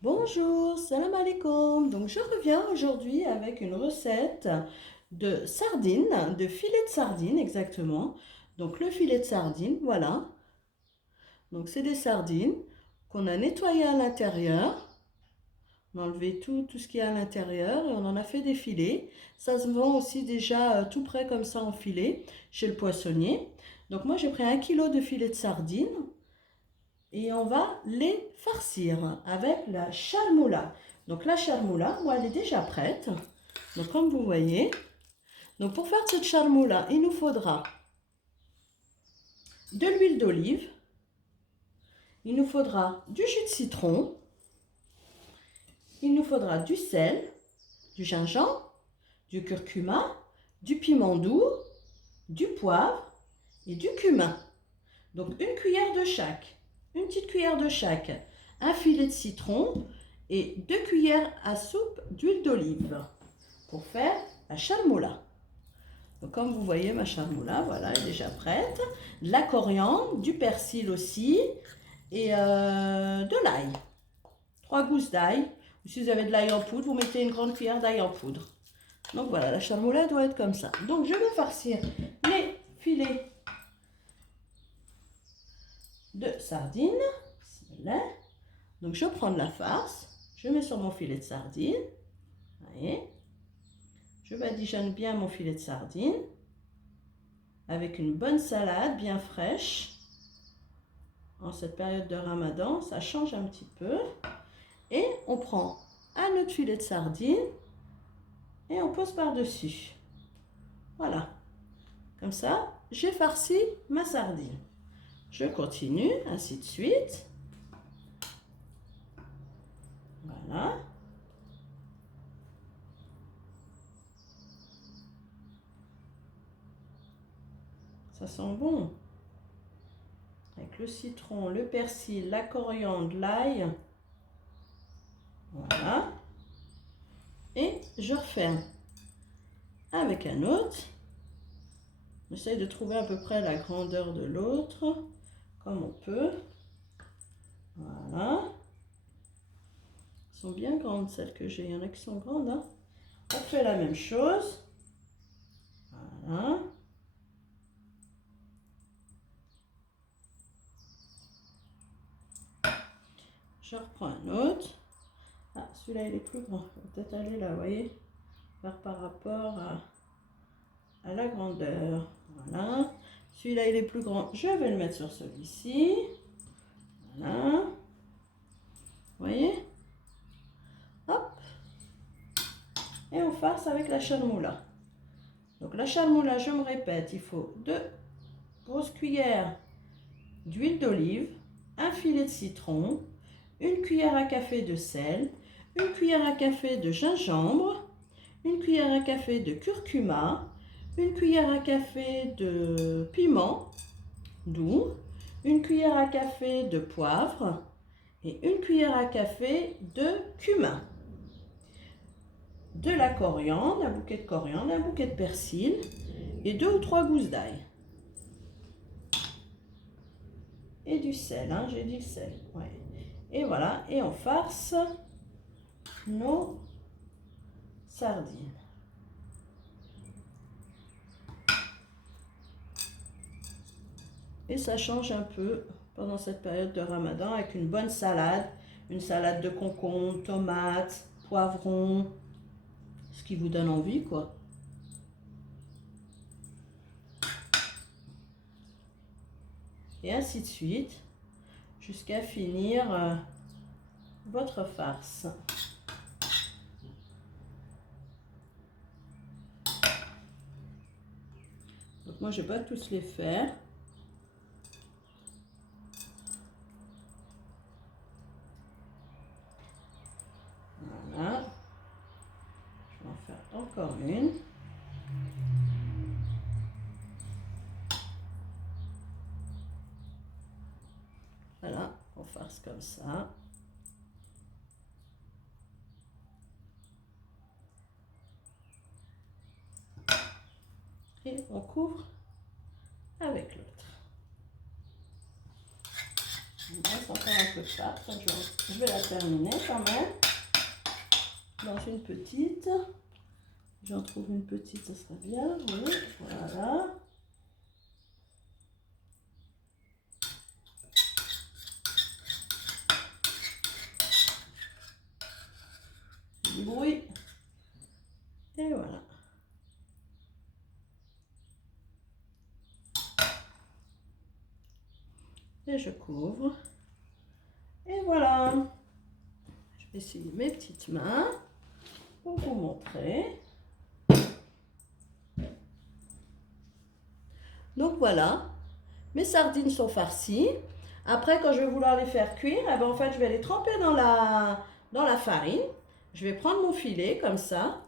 Bonjour, salam alaikum. Donc je reviens aujourd'hui avec une recette de sardines, de filet de sardines exactement. Donc le filet de sardines, voilà. Donc c'est des sardines qu'on a nettoyées à l'intérieur. On a enlevé tout ce qui est à l'intérieur et on en a fait des filets. Ça se vend aussi déjà tout prêt comme ça en filet chez le poissonnier. Donc moi j'ai pris 1 kilo de filets de sardines et on va les farcir avec la charmoula. Donc la charmoula, moi elle est déjà prête. Donc comme vous voyez, donc pour faire cette charmoula, il nous faudra de l'huile d'olive, il nous faudra du jus de citron, il nous faudra du sel, du gingembre, du curcuma, du piment doux, du poivre et du cumin. Donc une cuillère de chaque, une petite cuillère de chaque, un filet de citron et 2 cuillères à soupe d'huile d'olive pour faire la charmoula. Donc comme vous voyez ma charmoula, voilà, elle est déjà prête. De la coriandre, du persil aussi et de l'ail. 3 gousses d'ail. Ou si vous avez de l'ail en poudre, vous mettez une grande cuillère d'ail en poudre. Donc voilà, la charmoula doit être comme ça. Donc je vais farcir les filets de sardines. Bismillah. Donc je prends de la farce, je mets sur mon filet de sardines. Voyez. Je badigeonne bien mon filet de sardines avec une bonne salade bien fraîche. En cette période de Ramadan, ça change un petit peu. Et on prend un autre filet de sardines et on pose par-dessus. Voilà. Comme ça, j'ai farci ma sardine. Je continue, ainsi de suite. Voilà. Ça sent bon. Avec le citron, le persil, la coriandre, l'ail. Voilà. Et je referme avec un autre. J'essaye de trouver à peu près la grandeur de l'autre, comme on peut. Voilà. Elles sont bien grandes, celles que j'ai. Il y en a qui sont grandes. Hein. On fait la même chose. Voilà. Je reprends un autre. Ah, celui-là, il est plus grand. Il va peut-être aller là, vous voyez, par rapport à la grandeur. Voilà. Celui-là, il est plus grand. Je vais le mettre sur celui-ci. Voilà. Vous voyez? Hop. Et on farce avec la charmoula. Donc la charmoula, je me répète, il faut 2 grosses cuillères d'huile d'olive, un filet de citron, une cuillère à café de sel, une cuillère à café de gingembre, une cuillère à café de curcuma, une cuillère à café de piment doux, une cuillère à café de poivre et une cuillère à café de cumin. De la coriandre, un bouquet de coriandre, un bouquet de persil et 2 ou 3 gousses d'ail. Et du sel, hein, j'ai dit le sel. Ouais. Et voilà, et on farce nos sardines. Et ça change un peu pendant cette période de Ramadan avec une bonne salade, une salade de concombre, tomates, poivrons, ce qui vous donne envie, quoi. Et ainsi de suite, jusqu'à finir votre farce. Donc moi, je ne vais pas tous les faire. Voilà. Je vais en faire encore une. Voilà, on farce comme ça. Et on couvre avec l'autre. On laisse encore un peux pas. Donc je vais la terminer quand même. Dans une petite. J'en trouve une petite, ça serait bien. Oui, voilà. Du bruit. Et voilà. Et je couvre. Et voilà. Je vais essayer mes petites mains pour vous montrer. Donc voilà, mes sardines sont farcies. Après, quand je vais vouloir les faire cuire, eh ben, en fait, je vais les tremper dans la farine. Je vais prendre mon filet comme ça,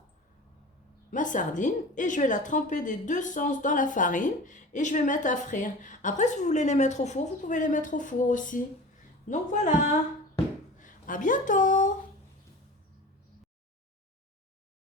ma sardine, et je vais la tremper des deux sens dans la farine et je vais mettre à frire. Après, si vous voulez les mettre au four, vous pouvez les mettre au four aussi. Donc voilà, à bientôt!